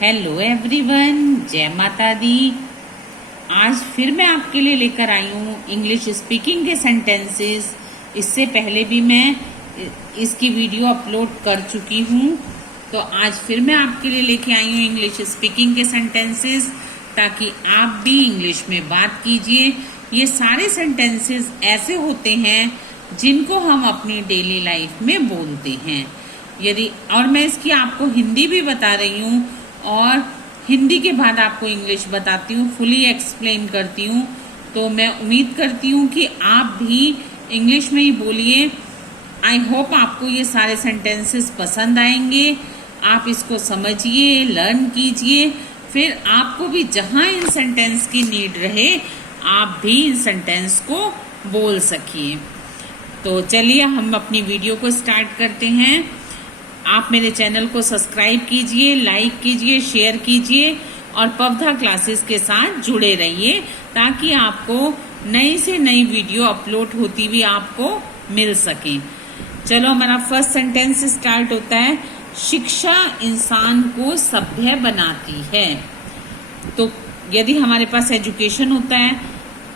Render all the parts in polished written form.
Hello everyone, जय माता दी। आज फिर मैं आपके लिए लेकर आई हूँ इंग्लिश स्पीकिंग के सेंटेंसेस। इससे पहले भी मैं इसकी वीडियो अपलोड कर चुकी हूँ, तो आज फिर मैं आपके लिए लेके आई हूँ इंग्लिश स्पीकिंग के सेंटेंसेस, ताकि आप भी इंग्लिश में बात कीजिए। ये सारे सेंटेंसेस ऐसे होते हैं जिनको हम अपनी डेली लाइफ में बोलते हैं। और मैं इसकी आपको हिंदी भी बता रही हूँ और हिंदी के बाद आपको इंग्लिश बताती हूँ, फुली एक्सप्लेन करती हूँ। तो मैं उम्मीद करती हूँ कि आप भी इंग्लिश में ही बोलिए। आई होप आपको ये सारे सेंटेंसेस पसंद आएंगे। आप इसको समझिए, लर्न कीजिए, फिर आपको भी जहाँ इन सेंटेंस की नीड रहे आप भी इन सेंटेंस को बोल सकिए। तो चलिए हम अपनी वीडियो को स्टार्ट करते हैं। आप मेरे चैनल को सब्सक्राइब कीजिए, लाइक कीजिए, शेयर कीजिए और पवधा क्लासेस के साथ जुड़े रहिए, ताकि आपको नई से नई वीडियो अपलोड होती हुई आपको मिल सके। चलो, हमारा फर्स्ट सेंटेंस स्टार्ट होता है, शिक्षा इंसान को सभ्य बनाती है। तो यदि हमारे पास एजुकेशन होता है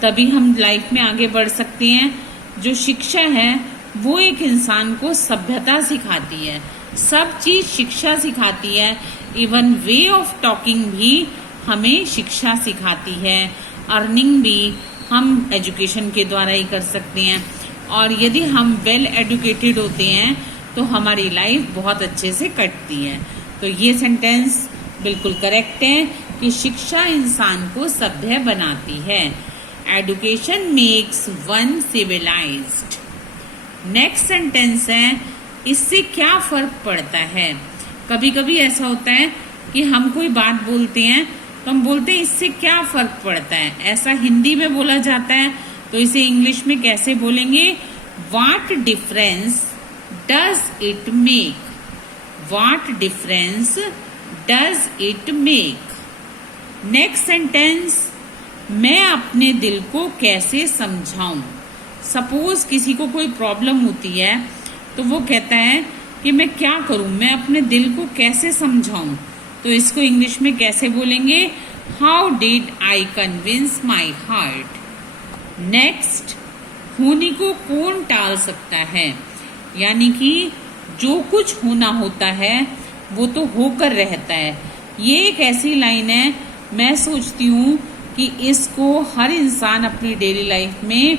तभी हम लाइफ में आगे बढ़ सकते हैं। जो शिक्षा है वो एक इंसान को सभ्यता सिखाती है, सब चीज शिक्षा सिखाती है। इवन वे ऑफ टॉकिंग भी हमें शिक्षा सिखाती है। अर्निंग भी हम एजुकेशन के द्वारा ही कर सकते हैं। और यदि हम वेल एजुकेटेड होते हैं तो हमारी लाइफ बहुत अच्छे से कटती है। तो ये सेंटेंस बिल्कुल करेक्ट है कि शिक्षा इंसान को सभ्य बनाती है। Education makes one civilized. Next sentence है, इससे क्या फर्क पड़ता है। कभी कभी ऐसा होता है कि हम कोई बात बोलते हैं तो हम बोलते हैं इससे क्या फर्क पड़ता है। ऐसा हिंदी में बोला जाता है, तो इसे इंग्लिश में कैसे बोलेंगे? What difference does it make? What difference does it make? Next sentence, मैं अपने दिल को कैसे समझाऊं। सपोज किसी को कोई प्रॉब्लम होती है तो वो कहता है कि मैं क्या करूं, मैं अपने दिल को कैसे समझाऊं। तो इसको इंग्लिश में कैसे बोलेंगे? How did I convince my heart. Next, होने को कौन टाल सकता है। यानी कि जो कुछ होना होता है वो तो होकर रहता है। ये एक ऐसी लाइन है, मैं सोचती हूँ कि इसको हर इंसान अपनी डेली लाइफ में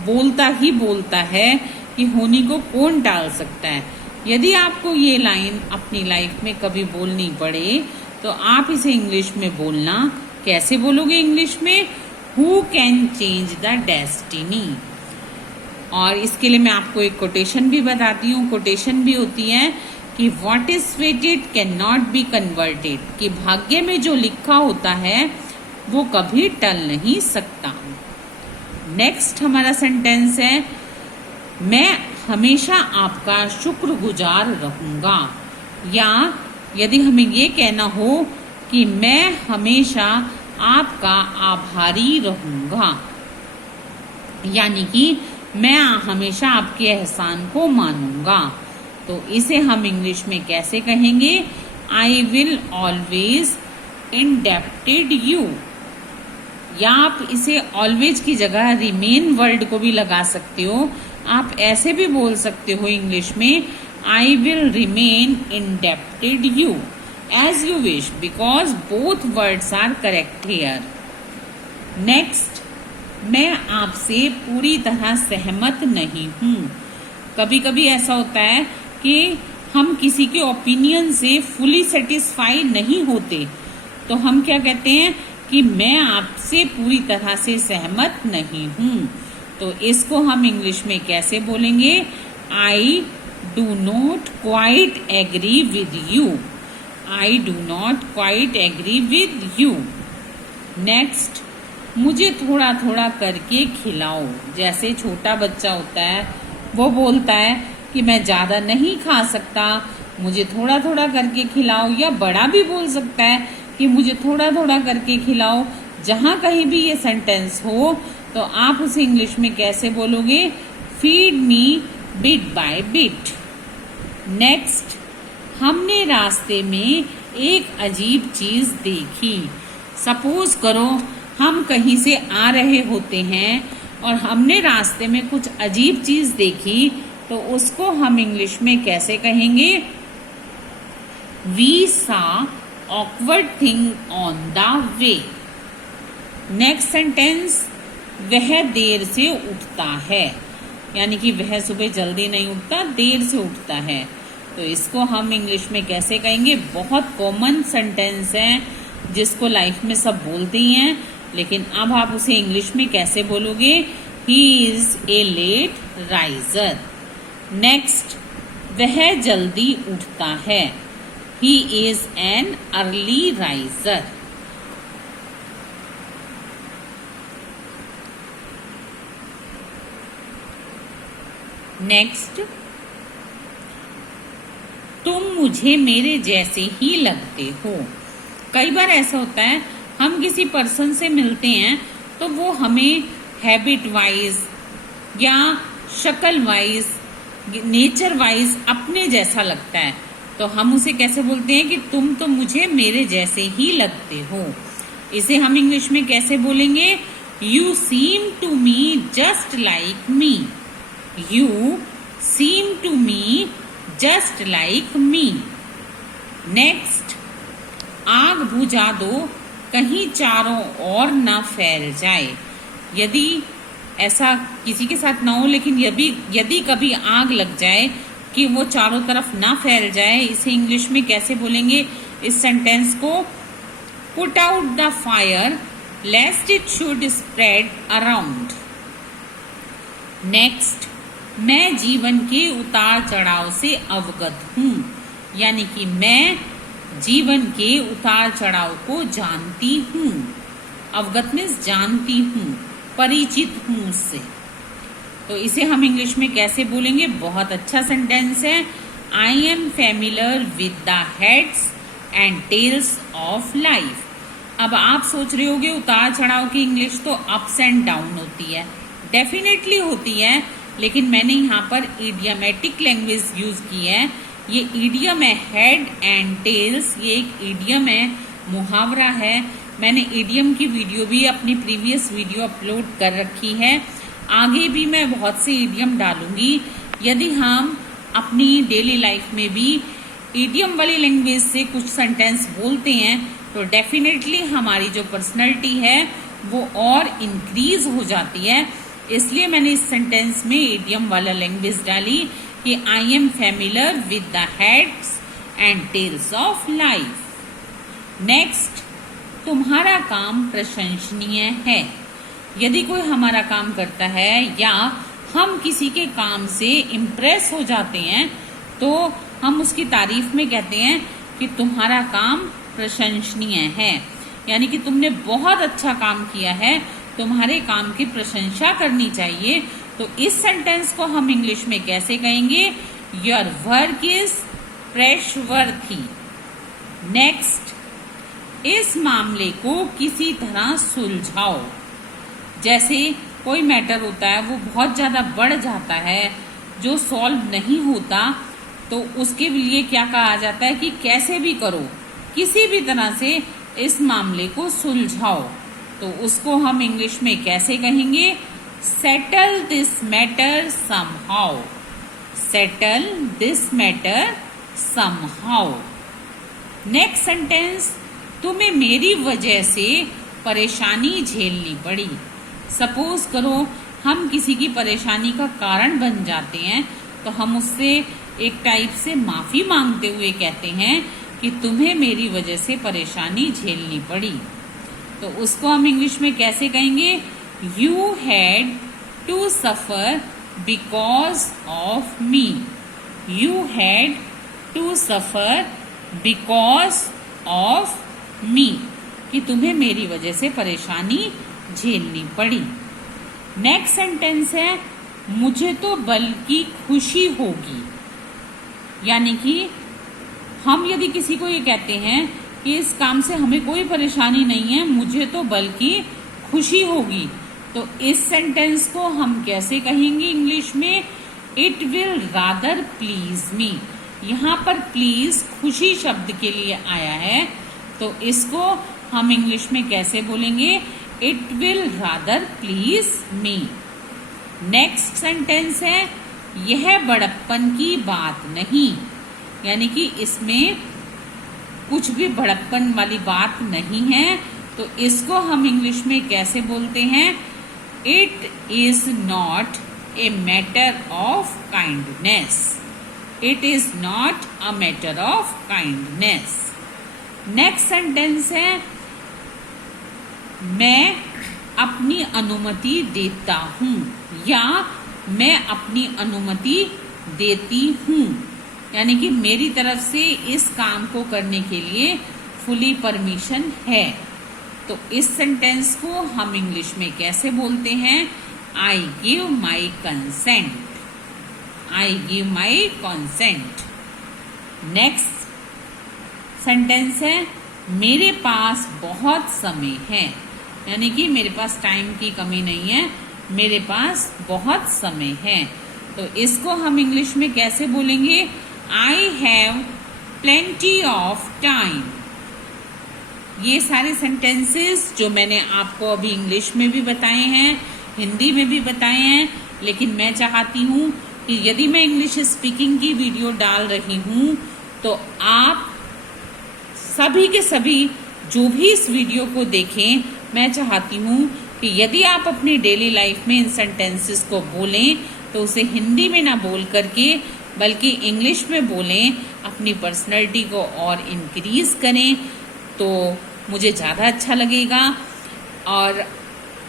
बोलता ही बोलता है कि होने को कौन टाल सकता है। यदि आपको ये लाइन अपनी लाइफ में कभी बोलनी पड़े तो आप इसे इंग्लिश में बोलना। कैसे बोलोगे इंग्लिश में? Who can change the destiny. और इसके लिए मैं आपको एक कोटेशन भी बताती हूँ। कोटेशन भी होती है कि what is फेटेड can not be converted, कि भाग्य में जो लिखा होता है वो कभी टल नहीं सकता। नेक्स्ट हमारा सेंटेंस है, मैं हमेशा आपका शुक्रगुजार रहूंगा। या यदि हमें ये कहना हो कि मैं हमेशा आपका आभारी रहूंगा, यानी कि मैं हमेशा आपके एहसान को मानूंगा। तो इसे हम इंग्लिश में कैसे कहेंगे? I will always indebted you. या आप इसे ऑलवेज की जगह रिमेन वर्ड को भी लगा सकते हो। आप ऐसे भी बोल सकते हो इंग्लिश में, I will remain indebted you, as you wish, because both words are correct here. Next, मैं आपसे पूरी तरह सहमत नहीं हूँ। कभी कभी ऐसा होता है कि हम किसी के ओपिनियन से फुली सेटिस्फाई नहीं होते, तो हम क्या कहते हैं कि मैं आपसे पूरी तरह से सहमत नहीं हूँ। तो इसको हम इंग्लिश में कैसे बोलेंगे? I do not quite agree with you. I do not quite agree with you. Next, मुझे थोड़ा थोड़ा करके खिलाओ। जैसे छोटा बच्चा होता है वो बोलता है कि मैं ज्यादा नहीं खा सकता, मुझे थोड़ा थोड़ा करके खिलाओ। या बड़ा भी बोल सकता है कि मुझे थोड़ा थोड़ा करके खिलाओ। जहां कहीं भी ये सेंटेंस हो तो आप उसे इंग्लिश में कैसे बोलोगे? Feed me bit by bit. Next, हमने रास्ते में एक अजीब चीज देखी। सपोज करो हम कहीं से आ रहे होते हैं और हमने रास्ते में कुछ अजीब चीज देखी, तो उसको हम इंग्लिश में कैसे कहेंगे? We saw awkward thing on the way. Next sentence, वह देर से उठता है, यानी कि वह सुबह जल्दी नहीं उठता, देर से उठता है। तो इसको हम इंग्लिश में कैसे कहेंगे? बहुत कॉमन सेंटेंस है जिसको लाइफ में सब बोलते ही हैं, लेकिन अब आप उसे इंग्लिश में कैसे बोलोगे? He is a late riser. Next, वह जल्दी उठता है, he is an early riser. Next, तुम मुझे मेरे जैसे ही लगते हो। कई बार ऐसा होता है हम किसी पर्सन से मिलते हैं तो वो हमें हैबिट वाइज या शक्ल वाइज, नेचर वाइज अपने जैसा लगता है, तो हम उसे कैसे बोलते हैं कि तुम तो मुझे मेरे जैसे ही लगते हो। इसे हम इंग्लिश में कैसे बोलेंगे? You seem to me just like me. You seem to me just like me. Next, आग बुझा दो कहीं चारों ओर न फैल जाए। यदि ऐसा किसी के साथ ना हो, लेकिन यदि कभी आग लग जाए कि वो चारों तरफ ना फैल जाए, इसे इंग्लिश में कैसे बोलेंगे? इस सेंटेंस को, put out the fire lest it should spread around. Next, मैं जीवन के उतार चढ़ाव से अवगत हूँ, यानी कि मैं जीवन के उतार चढ़ाव को जानती हूँ। अवगत मीन्स जानती हूँ, परिचित हूँ उससे। तो इसे हम इंग्लिश में कैसे बोलेंगे? बहुत अच्छा सेंटेंस है, I am familiar with the heads and tails of life. अब आप सोच रहे होगे उतार चढ़ाव की इंग्लिश तो अप्स एंड डाउन होती है। डेफिनेटली होती है, लेकिन मैंने यहाँ पर इडियमेटिक लैंग्वेज यूज की है। ये इडियम है हेड एंड टेल्स, ये एक इडियम है, मुहावरा है। मैंने इडियम की वीडियो भी अपनी प्रीवियस वीडियो अपलोड कर रखी है। आगे भी मैं बहुत से इडियम डालूंगी। यदि हम अपनी डेली लाइफ में भी इडियम वाली लैंग्वेज से कुछ सेंटेंस बोलते हैं तो डेफिनेटली हमारी जो पर्सनैलिटी है वो और इंक्रीज हो जाती है। इसलिए मैंने इस सेंटेंस में इडियम वाला लैंग्वेज डाली कि I am familiar with the heads and tails of life. Next, तुम्हारा काम प्रशंसनीय है। यदि कोई हमारा काम करता है या हम किसी के काम से इम्प्रेस हो जाते हैं तो हम उसकी तारीफ में कहते हैं कि तुम्हारा काम प्रशंसनीय है, यानी कि तुमने बहुत अच्छा काम किया है, तुम्हारे काम की प्रशंसा करनी चाहिए। तो इस सेंटेंस को हम इंग्लिश में कैसे कहेंगे? Your work is praiseworthy. Next, इस मामले को किसी तरह सुलझाओ। जैसे कोई मैटर होता है वो बहुत ज्यादा बढ़ जाता है, जो सॉल्व नहीं होता, तो उसके लिए क्या कहा जाता है कि कैसे भी करो, किसी भी तरह से इस मामले को सुलझाओ। तो उसको हम इंग्लिश में कैसे कहेंगे? Settle this matter somehow. Settle this matter somehow. Next sentence, तुम्हें मेरी वजह से परेशानी झेलनी पड़ी। सपोज करो हम किसी की परेशानी का कारण बन जाते हैं तो हम उससे एक टाइप से माफी मांगते हुए कहते हैं कि तुम्हें मेरी वजह से परेशानी झेलनी पड़ी। तो उसको हम इंग्लिश में कैसे कहेंगे? You had to suffer because of me. You had to suffer because of me, कि तुम्हें मेरी वजह से परेशानी झेलनी पड़ी। नेक्स्ट सेंटेंस है, मुझे तो बल्कि खुशी होगी। यानी कि हम यदि किसी को ये कहते हैं कि इस काम से हमें कोई परेशानी नहीं है, मुझे तो बल्कि खुशी होगी, तो इस सेंटेंस को हम कैसे कहेंगे इंग्लिश में? इट विल रादर प्लीज मी। यहाँ पर प्लीज खुशी शब्द के लिए आया है, तो इसको हम इंग्लिश में कैसे बोलेंगे? It will rather please me. Next sentence है, यह बड़प्पन की बात नहीं, यानी कि इसमें कुछ भी बड़प्पन वाली बात नहीं है, तो इसको हम इंग्लिश में कैसे बोलते हैं? It is not a matter of kindness. It is not a matter of kindness. Next sentence है, मैं अपनी अनुमति देता हूं या मैं अपनी अनुमति देती हूं, यानी कि मेरी तरफ से इस काम को करने के लिए फुली परमिशन है। तो इस सेंटेंस को हम इंग्लिश में कैसे बोलते हैं? I give my consent. I give my consent. Next sentence है, मेरे पास बहुत समय है, यानी कि मेरे पास टाइम की कमी नहीं है, मेरे पास बहुत समय है। तो इसको हम इंग्लिश में कैसे बोलेंगे? I have plenty of time. ये सारे सेंटेंसेस जो मैंने आपको अभी इंग्लिश में भी बताए हैं, हिंदी में भी बताए हैं, लेकिन मैं चाहती हूँ कि यदि मैं इंग्लिश स्पीकिंग की वीडियो डाल रही हूँ तो आप सभी के सभी जो भी इस वीडियो को देखें, मैं चाहती हूँ कि यदि आप अपनी डेली लाइफ में इन सेंटेंसेस को बोलें तो उसे हिंदी में ना बोल करके बल्कि इंग्लिश में बोलें, अपनी पर्सनैलिटी को और इंक्रीज करें, तो मुझे ज़्यादा अच्छा लगेगा। और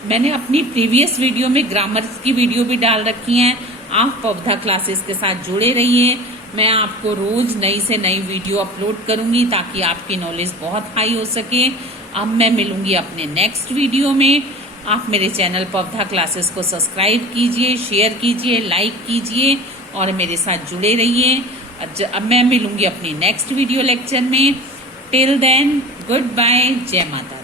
मैंने अपनी प्रीवियस वीडियो में ग्रामर की वीडियो भी डाल रखी हैं। आप पवधा क्लासेस के साथ जुड़े रहिए। मैं आपको रोज नई से नई वीडियो अपलोड करूंगी ताकि आपकी नॉलेज बहुत हाई हो सके। अब मैं मिलूंगी अपने नेक्स्ट वीडियो में। आप मेरे चैनल पवधा क्लासेस को सब्सक्राइब कीजिए, शेयर कीजिए, लाइक कीजिए और मेरे साथ जुड़े रहिए। अब मैं मिलूंगी अपनी नेक्स्ट वीडियो लेक्चर में। टिल देन, गुड बाय, जय माता।